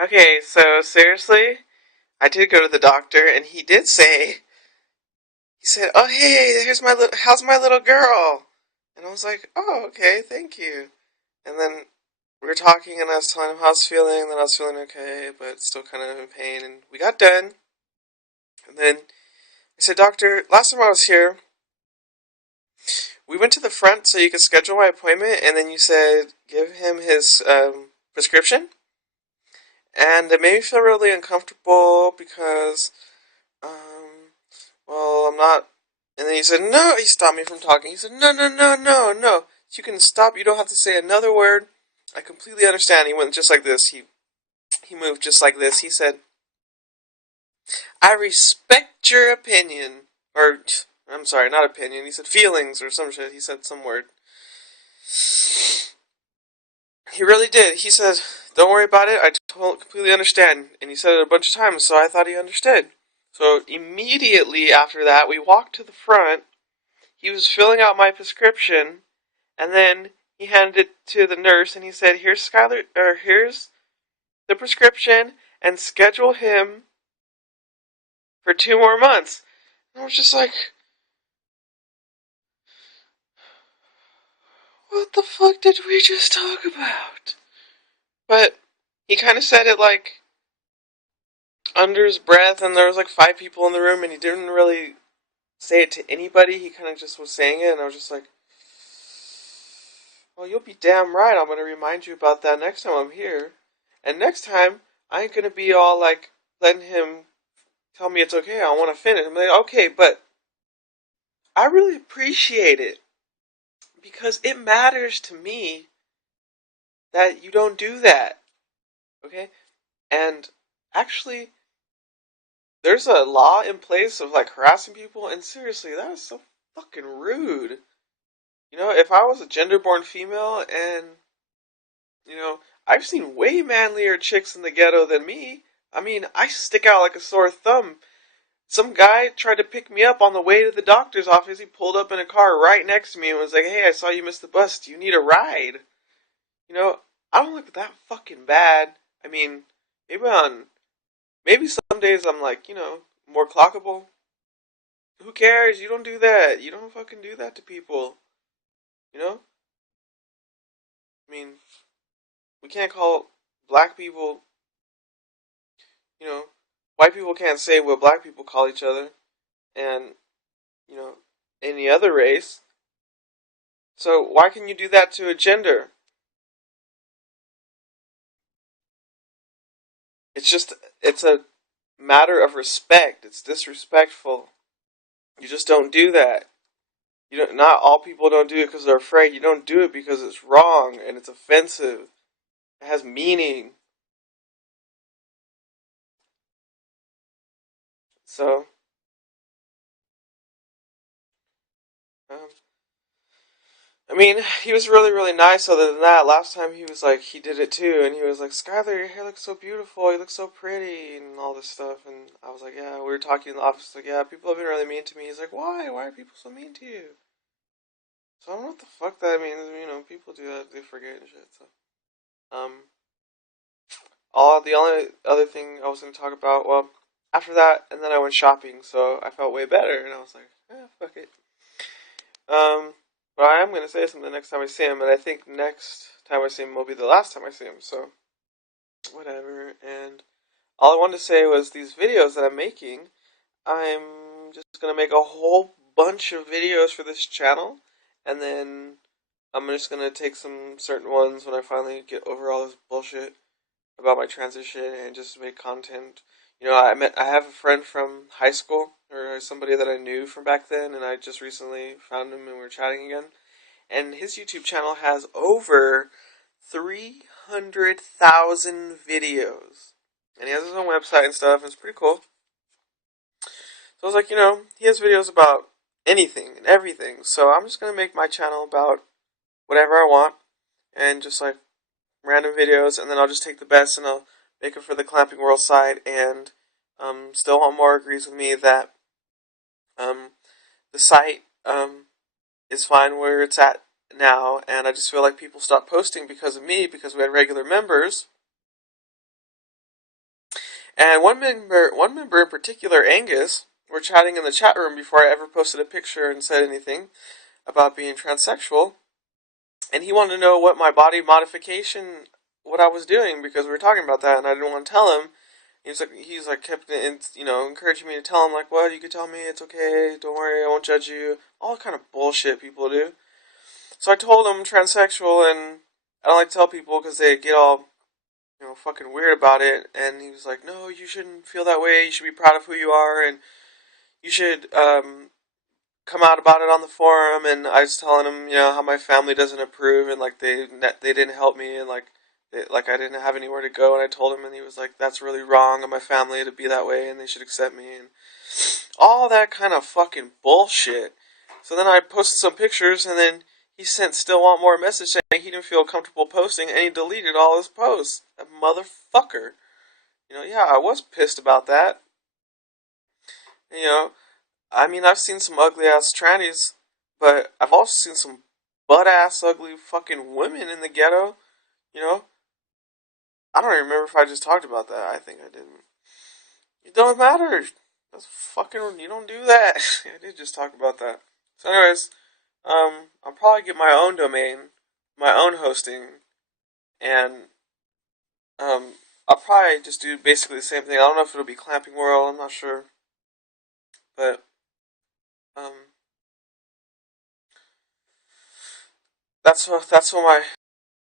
Okay, so seriously, I did go to the doctor, and he did say, he said, "Oh hey, how's my little girl?" And I was like, "Oh okay, thank you." And then we were talking, and I was telling him how I was feeling, and then I was feeling okay, but still kind of in pain. And we got done, and then I said, "Doctor, last time I was here, we went to the front so you could schedule my appointment, and then you said give him his prescription." And it made me feel really uncomfortable because, um, well, I'm not. And then he said, no, he stopped me from talking. He said, no, no, no, no, no. You can stop. You don't have to say another word. I completely understand. He went just like this. He moved just like this. He said, I respect your opinion. Or, I'm sorry, not opinion. He said feelings or some shit. He said some word. He really did. He said, don't worry about it. I completely understand. And he said it a bunch of times, so I thought he understood. So immediately after that, we walked to the front. He was filling out my prescription, and then he handed it to the nurse, and he said, "Here's Skylar, or here's the prescription, and schedule him for 2 more months." And I was just like, "What the fuck did we just talk about?" But he kind of said it like under his breath, and there was like 5 people in the room, and he didn't really say it to anybody. He kind of just was saying it, and I was just like, "Well, you'll be damn right. I'm gonna remind you about that next time I'm here, and next time I ain't gonna be all like letting him tell me it's okay. I want to finish." I'm like, "Okay, but I really appreciate it because it matters to me that you don't do that." Okay, and actually, there's a law in place of like harassing people, and seriously, that is so fucking rude. If I was a gender-born female, and I've seen way manlier chicks in the ghetto than me. I mean, I stick out like a sore thumb. Some guy tried to pick me up on the way to the doctor's office. He pulled up in a car right next to me and was like, "Hey, I saw you missed the bus. Do you need a ride?" You know, I don't look that fucking bad. I mean, maybe on maybe some days I'm like, more clockable. Who cares? You don't do that. You don't fucking do that to people. You know? I mean, we can't call black people, you know, white people can't say what black people call each other, and, you know, any other race. So why can you do that to a gender? It's a matter of respect. It's disrespectful. You just don't do that. Not all people don't do it because they're afraid. You don't do it because it's wrong and it's offensive. It has meaning. So, um, I mean, he was really, really nice. Other than that, last time he was like, he did it too, and he was like, "Skylar, your hair looks so beautiful. You look so pretty," and all this stuff. And I was like, "Yeah." We were talking in the office, like, "Yeah, people have been really mean to me." He's like, "Why? Why are people so mean to you?" So I don't know what the fuck that means. People do that. They forget and shit. So, um, all the only other thing I was going to talk about, well, after that, and then I went shopping, so I felt way better, and I was like, fuck it. Um, but I am going to say something next time I see him, and I think next time I see him will be the last time I see him, so whatever. And all I wanted to say was these videos that I'm making, I'm just going to make a whole bunch of videos for this channel, and then I'm just going to take some certain ones when I finally get over all this bullshit about my transition and just make content. I have a friend from high school, or somebody that I knew from back then, and I just recently found him and we were chatting again. And his YouTube channel has over 300,000 videos. And he has his own website and stuff, and it's pretty cool. So I was like, he has videos about anything and everything. So I'm just going to make my channel about whatever I want, and just like random videos, and then I'll just take the best and I'll make it for the Clamping World side. And still, More agrees with me that um, the site is fine where it's at now, and I just feel like people stopped posting because of me, because we had regular members, And one member in particular, Angus, were chatting in the chat room before I ever posted a picture and said anything about being transsexual, and he wanted to know what my body modification, what I was doing, because we were talking about that, and I didn't want to tell him. He's like kept encouraging me to tell him, like, well, you could tell me, it's okay, don't worry, I won't judge you, all kind of bullshit people do. So I told him transsexual, and I don't like to tell people because they get all fucking weird about it. And he was like, no, you shouldn't feel that way. You should be proud of who you are, and you should come out about it on the forum. And I was telling him, how my family doesn't approve, and like they didn't help me, and like I didn't have anywhere to go. And I told him, and he was like, that's really wrong of my family to be that way, and they should accept me, and all that kind of fucking bullshit. So then I posted some pictures, and then he sent still want more message saying he didn't feel comfortable posting, and he deleted all his posts. That motherfucker. Yeah, I was pissed about that. And, I mean, I've seen some ugly ass trannies, but I've also seen some butt ass ugly fucking women in the ghetto. You know, I don't even remember if I just talked about that. I think I didn't. It don't matter. That's fucking. You don't do that. I did just talk about that. So, anyways, I'll probably get my own domain, my own hosting, and I'll probably just do basically the same thing. I don't know if it'll be Clamping World. I'm not sure, but um, that's what my